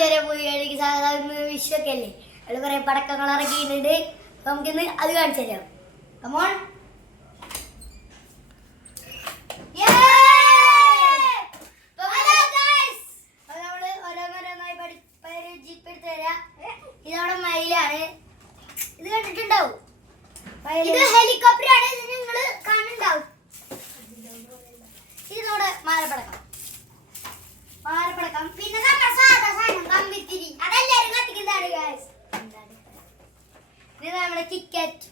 ചെറിയ പോയി സാധാരണ വിഷൊക്കെ അല്ലേ അതിൽ കുറെ പടക്കങ്ങൾ ഇറക്കിയിട്ടുണ്ട്. നമുക്കിന്ന് അത് കാണിച്ചു തരാം. കമോൺ. നമ്മള് ഓരോന്നോരോന്നായി പരിചയപ്പെടുത്തി തരാം. ഇതവിടെ മയിലാണ്. ഇത് കണ്ടിട്ടുണ്ടാവും. ഇത് ഹെലികോപ്റ്റർ ആണ്. ഇത് നിങ്ങള് കാണുന്നുണ്ടാവും. ഇത് നമ്മുടെ മാലപ്പടക്കം. പിന്നെ നമ്മുടെ സാധാ സാധനം കമ്പിത്തിരി. അതെല്ലാരും കത്തിക്കുന്നതാണ് ഗൈസ്. ഇത് നമ്മുടെ കിക്കാറ്റ്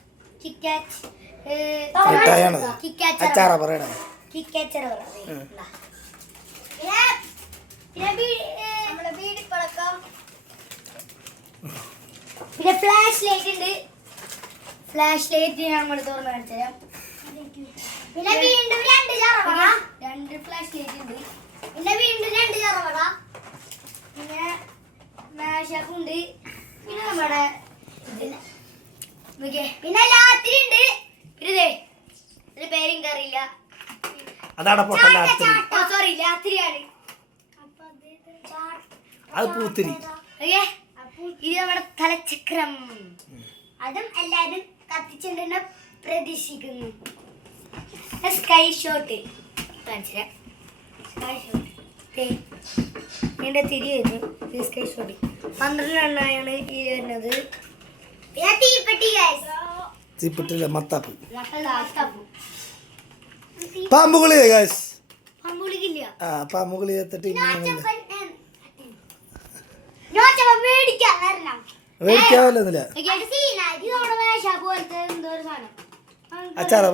നമ്മുടെ ബീഡിപ്പടക്കം. പിന്നെ ഫ്ലാഷ് ലൈറ്റ് ഉണ്ട്. ഫ്ലാഷ് ലൈറ്റ് നമ്മൾ തുറന്ന് കാണിച്ചു തരാം. പിന്നെ വീണ്ടും രണ്ട് ഫ്ലാഷ് ലൈറ്റ് ഉണ്ട്. പിന്നെ വീണ്ടും 2 ചറവട. പിന്നെ മാഷപ്പ് ഉണ്ട്. പിന്നെ നമ്മുടെ പിന്നെ ലാത്തിരി ഉണ്ട്. പിന്നെ ഇതിന്റെ പേരെനിക്ക് അറിയില്ല. സോറി ലാത്തിരിയാണ്. ഇത് നമ്മുടെ തലചക്രം. അതും എല്ലാരും കത്തിച്ചിട്ടുണ്ടെന്ന് പ്രതീക്ഷിക്കുന്നു. സ്കൈ ഷോട്ട് കാണിച്ചാ. ഇതിന്റെ തിരി വരുന്നു. സ്കൈ ഷോട്ട് 12 എണ്ണയാണ് ഈ വരുന്നത്. തീപ്പെട്ടില്ല, മത്താപ്പ്, പാമ്പുകളി. പാമ്പുകളി മേടിക്കാവല്ലോ. അച്ചാറ